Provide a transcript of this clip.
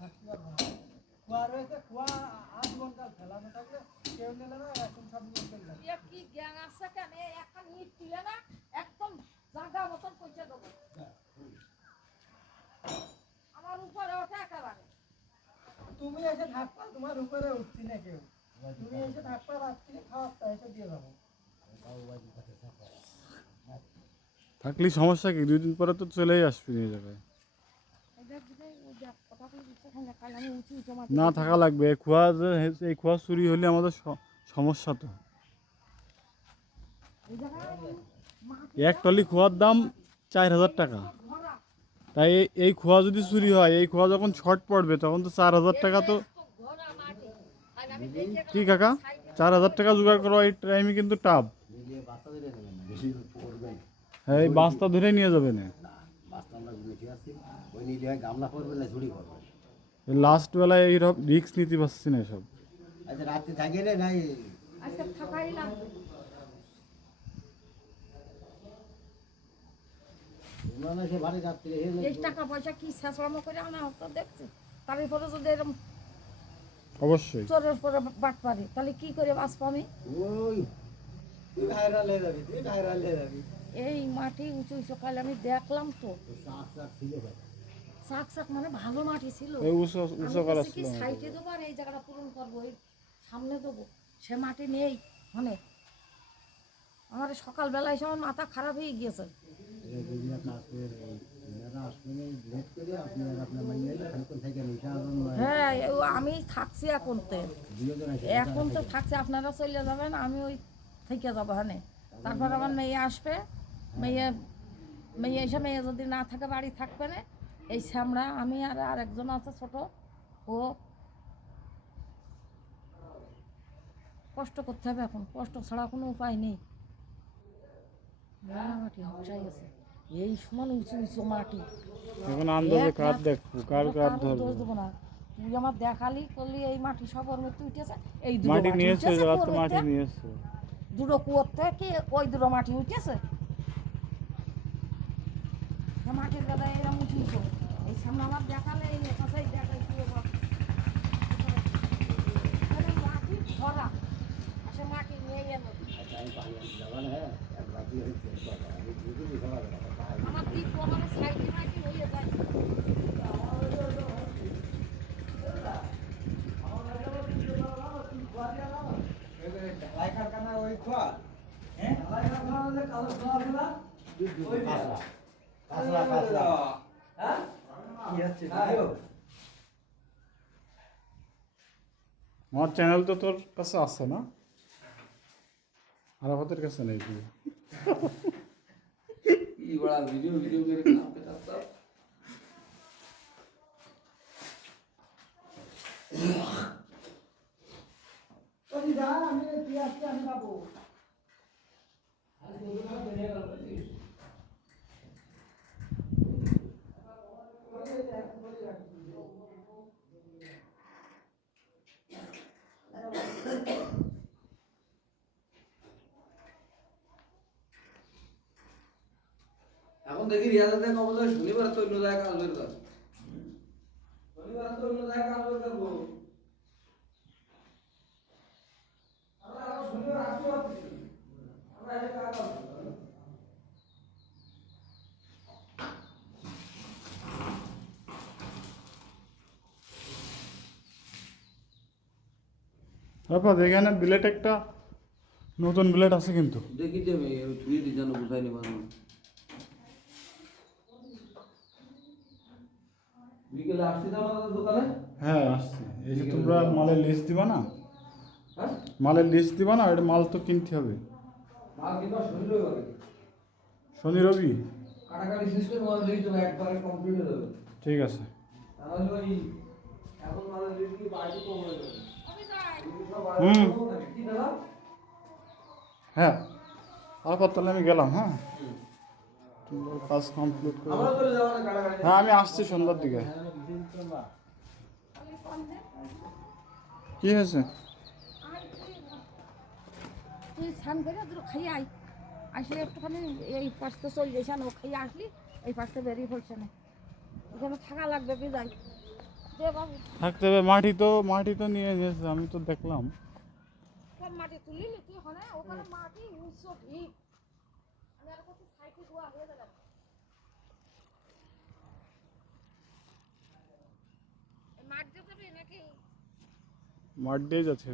থাকতে পারবো না। কুয়া রয়েছে, কুয়া আজীবনকাল ফেলানো থাকলে কেউ নেবে না, এখন সব নিয়ে চলে যাবে। কি গ্যাং আছে কেন এখন ইট তুলে না একদম জায়গা মতন পৌঁছে দেবো আমার উপরে ওঠে একেবারে। তুমি এসে থাকবা, তোমার উপরে উঠছি না কেউ। তুমি এসে থাকবা, রাত্রি খাওয়াটা এসে দিয়ে যাবো। থাকলে সমস্যা কি, 2 দিন পরে তো চলেই আসবি নিয়ে যাবে। না থাকা লাগবে, এই খোয়া এই খোয়া চুরি হলে আমাদের সমস্যা তো। এক টলি খোয়ার দাম 4000 টাকা। তাই এই খোয়া যদি চুরি হয়, এই খোয়া যখন শর্ট পড়বে তখন তো 4000 টাকা তো কি কাকা, 4000 টাকা জোগাড় করা এই টাইমে কিন্তু টাপ। হ্যাঁ এই বাস্তা ধরে নিয়ে যাবে না, লাস্ট বেলায় এইরকম রিস্ক নিতে পারছি না সব। আচ্ছা রাত্রি থাকে রে নাই আজকে থাকাই লাগবে। না সে ভারী রাত্রি এই টাকা পয়সা কি শেষরামো করে আনা হতো দেখছি, তারপরে যদি এরকম অবশ্যই চোরের পরে বাট পারি তাহলে কি করে বাঁচবো আমি? ওই তুই ভাইরাল হয়ে যাবি, তুই ভাইরাল হয়ে যাবি। এই মাটি উঁচু উঁচু কালে আমি দেখলাম তো শাক শাক ছিল ভাই, শাক শাক মানে ভালো মাটি ছিল। এই উঁচু উঁচু করা কি ছিল। সাইডে দেবো আর এই জায়গাটা পূরণ করবো, এই সামনে দেবো, সে মাটি নেই। মানে আমার সকালবেলা এসে আমার মাথা খারাপ হয়ে গিয়েছে। হ্যাঁ আমি থাকছি এখন তো, এখন তো থাকছি, আপনারা চলে যাবেন আমি ওই থেকে যাবো। হ্যাঁ তারপর আমার মেয়ে আসবে, মেয়ে এসে মেয়ে যদি না থাকে বাড়ি থাকবে না, এই শ্যামড়া আমি আর আরেকজন আছে ছোট, ও কষ্ট করতে হবে এখন, কষ্ট ছাড়া কোনো উপায় নেই। মাটি হচ্ছাই গেছে এই সমান উঁচু উঁচু মাটি, এখন আন্দাজে কার দেখবো, কার কার ধরবো। দোষ দেবো না, তুই আমার দেখালি করলি এই মাটি সব ওর মধ্যে উঠেছে, এই মাটি নিয়েছে, রাত মাটি নিয়েছে, দুটো কুয়োর থেকে ওই দুটো মাটি উঠেছে। মাটির গাদা এরকম উঁচু উঁচু, এই সামনে আমার দেখালে এই কাছেই দেখাই মাটি ভরা, সে মাটি নিয়ে এলো আমার দ্বীপ আমার সাইডে মাটি হয়ে যায়। ঢালাই কারখানা ওই খোয়া, হ্যাঁ ঢালাই কারখানা যে কালো খোয়া গুলা ওই কাঁচরা কাঁচরা হ্যাঁ কি হচ্ছে ভিডিও? আমার চ্যানেল তো তোর কাছে আছে না, আরাফাতের কাছে নেই। তুই ये बड़ा वीडियो वीडियो मेरे काम पे था ওই যা আমি পিয়াসি আমি পাবো। এখন দেখি রিয়াজে দেখ অবশ্যই শনিবার তো অন্য জায়গায় কাজ বের কর শনিবার তো অন্য জায়গায় কাজ বের করবো আমরা শনিবার আসতে পারছি আমরা এসে কাজ করবো। আরাফাত এখানে বিলেট একটা নতুন বিলেট আছে কিন্তু। দেখি যে আমি তুই ডিজাইন বুঝাই নিব বিকেলে আসছি তো আমাদের দোকানে। হ্যাঁ আসছি, এই যে তোমরা মালের লিস্ট দিবা না, হ্যাঁ মালের লিস্ট দিবা না, এটা মাল তো কিনতে হবে। মাল কিনবা শনি রবিবার শনি রবি কাটাকাটি সিস্টেম মাল লিস্ট দেবো একবারে কমপ্লিট হয়ে যাবে। ঠিক আছে। তাহলে ওই এখন মালের লিস্ট কি বাড়ি কম হয়ে যাবে। হুম কি দাদা হ্যাঁ আরাফাত তাহলে আমি গেলাম। হ্যাঁ তোমরা কাজ কমপ্লিট করো। আমরা চলে যাবো না কাটাকাটি। হ্যাঁ আমি আসছি সন্ধ্যার দিকে। কি হয়েছে? তুই স্নান করে দুটো খাইয়ে আই, আসলে একটুখানি এই পাশটা চলে যাইস, ও খাইয়ে আসলি এই পাশটা বেরিয়ে পড়ছে না, এখানে থাকা লাগবে বিদায়। দে বাবু থাকতে হবে। মাটি তো নিয়ে গেছে, আমি তো দেখলাম। সব মাটি তুলিলি তুই হনে ওখানে মাটি উঁচু ঢিপ আমি আর কত সাইকেল গোয়া হয়ে গেলাম মাঠ দিয়ে যাবে নাকি মাঠ দিয়ে যাচ্ছে।